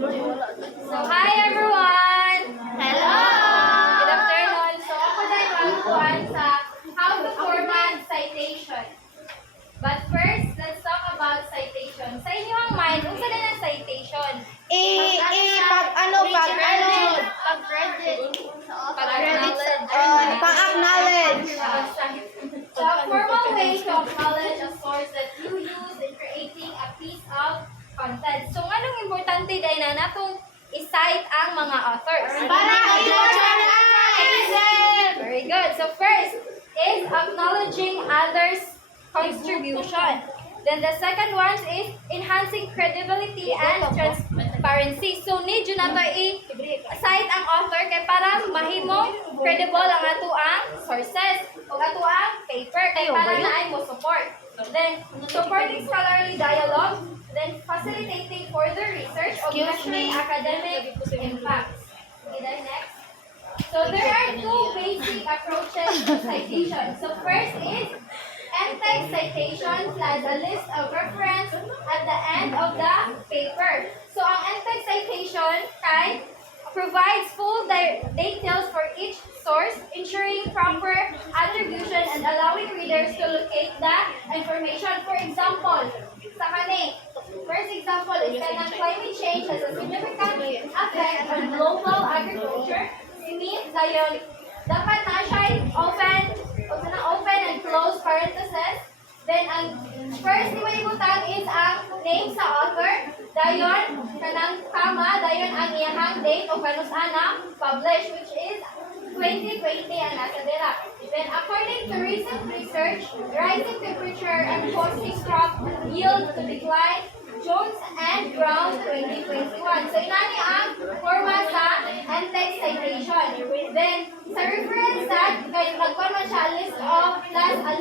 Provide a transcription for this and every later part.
So, hi everyone! Hello! Good afternoon. So, ako dahil magkuhan sa how to format citation. But first, let's talk about citation. Sa inyong mind, kung saan na citation? Pang-acknowledge. So, a formal way to acknowledge a source that you use in creating a piece of content. So, anong importante dahil na natong i-cite ang mga authors? Para i-organize. Very good. So, first is acknowledging others' contribution. Then the second one is enhancing credibility and transparency. So, need yun na to i-cite ang author kay para mahimong credible ang ato ang sources o ato ang paper kay para na ay mo support. Then, supporting scholarly dialogue. Then, facilitating further research o measuring academic impacts. Okay, then next. So, there are two basic approaches to citation. So, first is end-text citation plus a list of reference at the end of the paper. So, ang end-text citation kay provides full details for each source, ensuring proper attribution and allowing readers to locate the information. For example, sa kani, first example is kanang climate change has a significant effect on global agriculture. It means dayon dapat na siya open and close parentheses. Then ang first ni ibutang is ang name sa author. Dayon kanang kama, dayon ang iyang date o kanus-an na publish, which is 2020 ang nasa dira. Then according to recent research, rising temperature and causing crop yield to decline, Jones and Brown 2021. So inani ang format sa end-text citation. Then sa reference tag, kayo nagkuha man siya a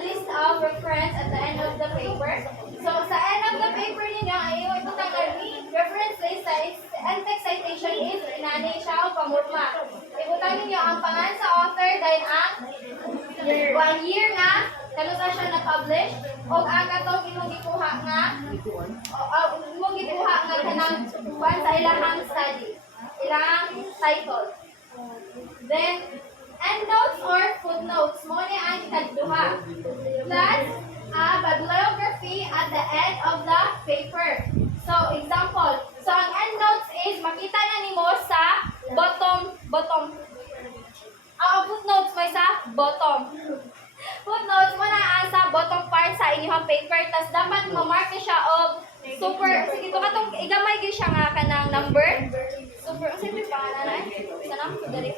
list of reference at the end of the paper. So sa end of the paper ninyo, ayaw ito reference list sa end-text citation is inani siya o pamurma. Ibutang ninyo ang pangalan sa author dahil ang 1 year nga kanusa siya na-publish o ang katong imong gikuha nga kanang sa ilahang study, ilahang title. Then endnotes or footnotes mo ni ang ikadduha plus a bibliography at the end of the paper. So example, so ang endnotes is makita na nimo sa bottom footnotes may sa bottom. Footnotes mo na sa bottom part sa inyong paper, tas dapat ma-mark siya og sige to katong igamay gyud siya nga kanang number. Sige pangalan na isa na ko diri.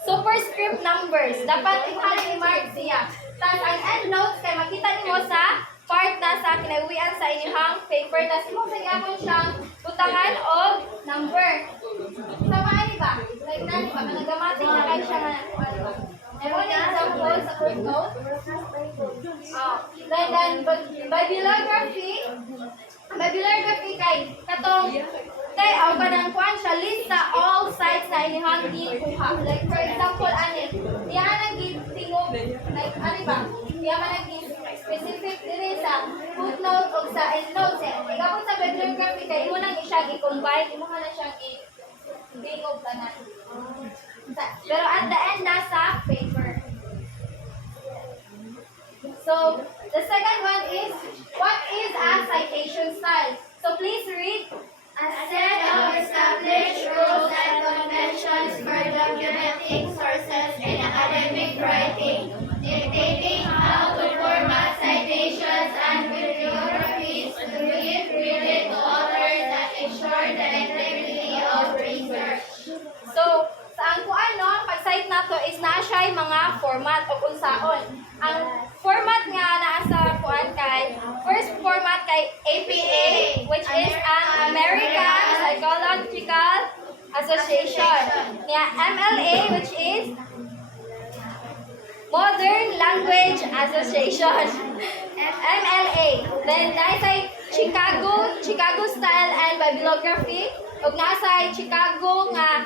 Superscript numbers dapat i-mark siya. Tas ang endnotes kay makita nimo sa part na sa kinawian sa inyong paper, tas imo sa gyapon siyang butangan og number. Tama ani ba? Like nani ba nagamatik na kay siya nga ano ba? Meron na example sa footnote. Then bibliography kay katong kay aw kanang kuan siya list sa all sites na inyong gikuha. Like for example ani, diya nang gitingog like ani ba? Diya man nang specific diri sa footnote o sa endnote. Ikaw sa bibliography kay imo nang siya gi-combine, imo na siya gi-tingog tanan. Pero at the end, nasa paper. So, the second one is, what is a citation style? So, please read. A set of established rules and conventions for documenting sources in academic writing, dictating how to format citations and bibliographies to give credit to authors and ensure the integrity of research. So, sa ang kuan no, pag-cite nato is naa siya mga format o unsaon. Ang format nga naa sa kuan kay first format kay APA, which is ang American Psychological Association. Nya MLA, which is Modern Language Association. MLA. Then nasa Chicago Style and Bibliography. Ug nasa Chicago nga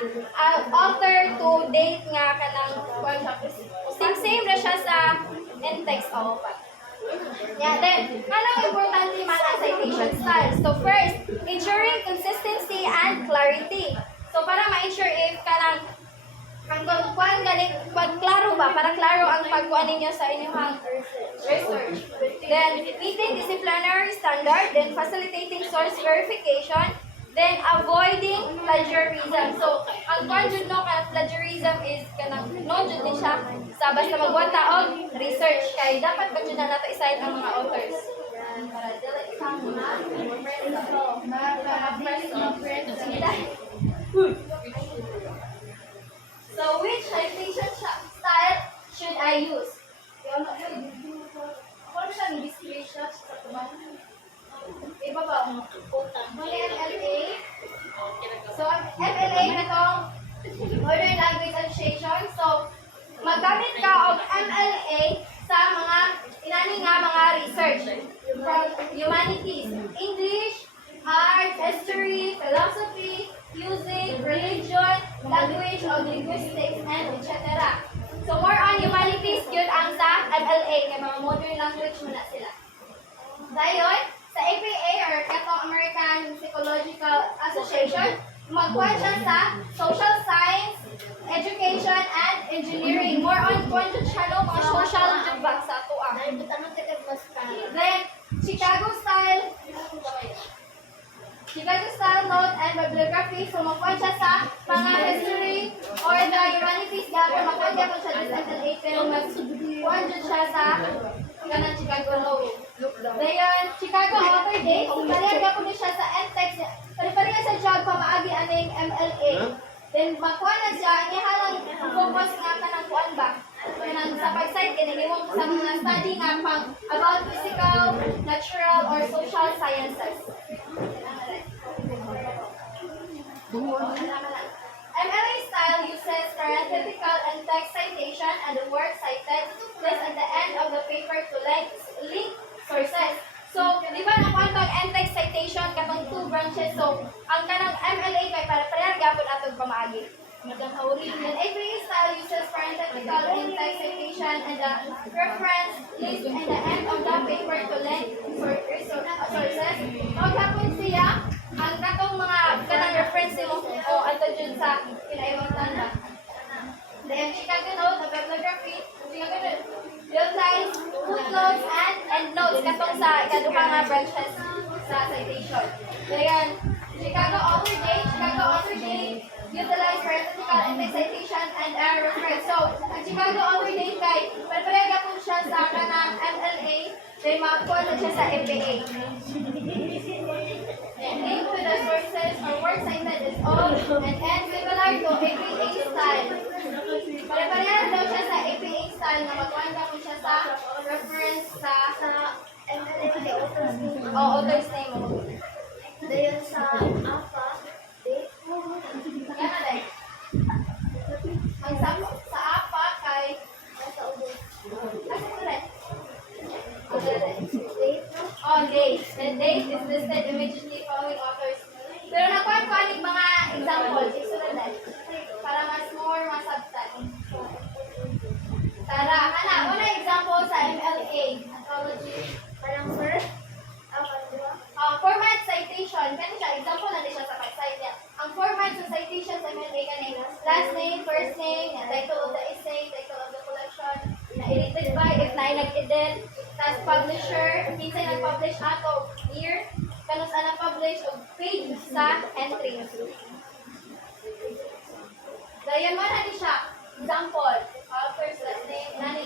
author to date nga kanang same ra siya sa in-text pa. Yeah, then anong importante man ang citation style? So first, ensuring consistency and authority. So para ma-ensure if kanang ang kuan ganit klaro ba para klaro ang pagkuan ninyo sa inyong research. Then meeting disciplinary standard, then facilitating source verification, then avoiding plagiarism. So ang kuan jud no ka plagiarism is kanang no jud din siya sa basta magwanta og research kay dapat ba jud na nato isahin ang mga authors. Para dili sa So, which citation style should I use? Ako siya ng display siya sa tuman. Iba ba ang utang? Muli MLA. So, MLA na itong Modern Language Association. So, maggamit ka og MLA sa mga inani nga mga research from humanities, English, art, history, philosophy, music, religion, language, or linguistics, and etc. So more on humanities yun ang sa MLA, kay mga modern language mo na sila. Dayon, sa APA or katong American Psychological Association, magkuhan siya sa social science, education, and engineering. More on kuhan siya no, mga social jubag sa tuang. Then, Chicago style note and bibliography. So, magkuhan siya sa mga history or the humanities gapon. Magkuhan siya po siya sa MLA, pero magkuhan siya sa kanang Chicago law. Dayon, Chicago Author Day. So, palihan ka po siya sa NTEX. Palihan sa job pa maagi aning MLA. Then, magkuhan na siya. Ihalang focus nga ka ng kuhan ba? Kanang sa pag-site, kinigimong sa mga study nga pang about physical, natural, or social sciences. MLA style uses parenthetical and text citation and the word cited placed at the end of the paper to link sources. So, di ba nakuha pag and-text citation katong two branches? So, ang kanang MLA kay para pareha gapon atong pamaagi. Then APA style uses parenthetical and text citation and the reference list at the end of the paper to link sources. Maghapon siya ang katong mga kanang reference mo o ato dyan sa pinaiwang tanda. Then, Chicago note, the bibliography, Chicago note, real-time, footnotes, and endnotes katong sa ikaduha nga branches sa citation. Then, Chicago Author Day, utilize parenthetical and text citation and reference. So, ang Chicago Author Day kay, pagparega po siya sa kanang MLA, then makakuha na siya sa MPA. Link to the sources or word cited is all and end similar to APA style. Pare-pareha daw siya sa APA style na magkuha po siya sa reference sa MLA author's name. Author's name. Dayon sa APA, date. Yan na dahil. Ang sa APA kay nasa ubos. Kasi ko rin. Date. The date is listed immediately following authors. Pero nakuha ko aning mga example. Isunod na. Para mas more masabtan. Tara, una example sa MLA. Anthology. Parang sir? Format citation. Kaya siya, example na din siya sa pag-cite niya. Ang format sa citation sa MLA kanina, last name, first name, title of the essay, title of the collection, na-edited by, if na nag-edit, tas publisher, kinsay nag-publish ato, year, kanus na publish o page sa entry. Dayan mo na siya. Example, author's last name, nani,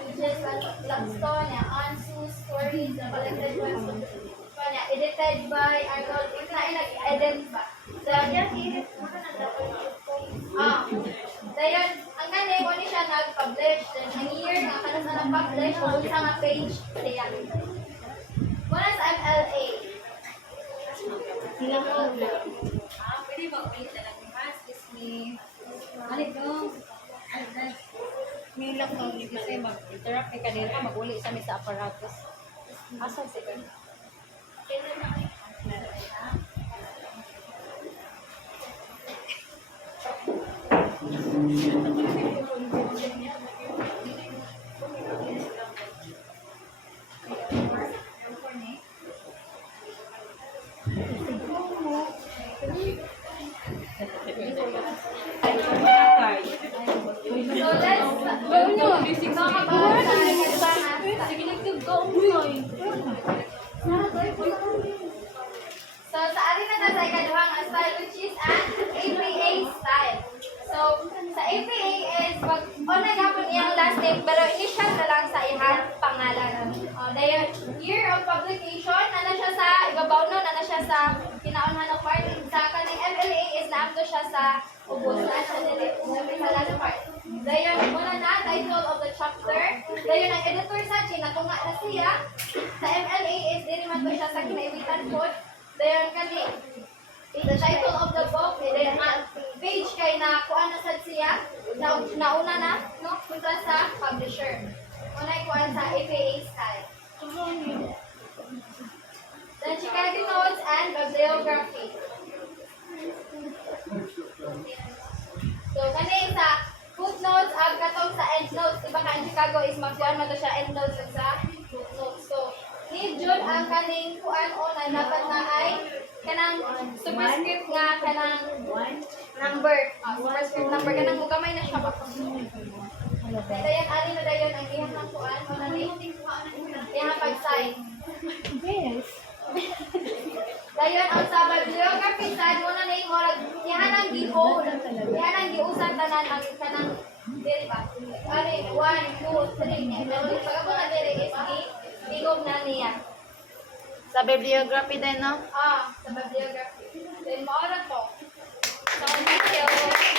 pages, Blackstone, Ansu, stories, na collected works, edited by Arnold, if na nag-edit ba? Dayan, dayan, ang kanay mo ni siya nag-publish, then ang year nga kanus na nag-publish, o sa nga page, siya. Muna sa MLA. Pwede ba ulit na lang mas? Is ni... Alit ko. Nilak ko ni kasi mag-interrupt ni kanina mag-uli sa sa apparatus. Asan siya? ari na ta sa ikaduha nga style which is an APA style. So, sa APA is una gapon iyang last name pero initial na lang sa iyang pangalan. Dayon year of publication ana siya sa ibabaw nun ana siya sa kinaunhan na part sa kaning MLA is naamto siya sa ubos na siya dili sa last part. Dayon muna na title of the chapter. Dayon ang editor sa natunga na siya sa MLA is dili man to siya sa kinaiwitan pod. Dayon kani the title of the book, then page kay na kuan na sad siya, nauna na, no? Punta sa publisher. Unay kuan sa APA style. Then Chicago notes and bibliography. So kani sa footnotes ag katong sa endnotes, iba ka ang Chicago is magkuan man to siya endnotes ug sa footnotes. So need jud ang kaning kuan o na dapat na ay kanang superscript nga kanang number. Superscript number kanang mugamay na siya ba. Dayon ali na dayon ang iyang nang kuan o na iyang pag-sign. Yes. Dayon ang sa bibliography side mo na ning murag iyang nang gi-hold. Iyang nang giusan tanan ang kanang dili ba. Ari 1 2 3 pero pag na dili is gigob na niya. Sa bibliography din, no? Sa bibliography. Then, maura to. So, thank you.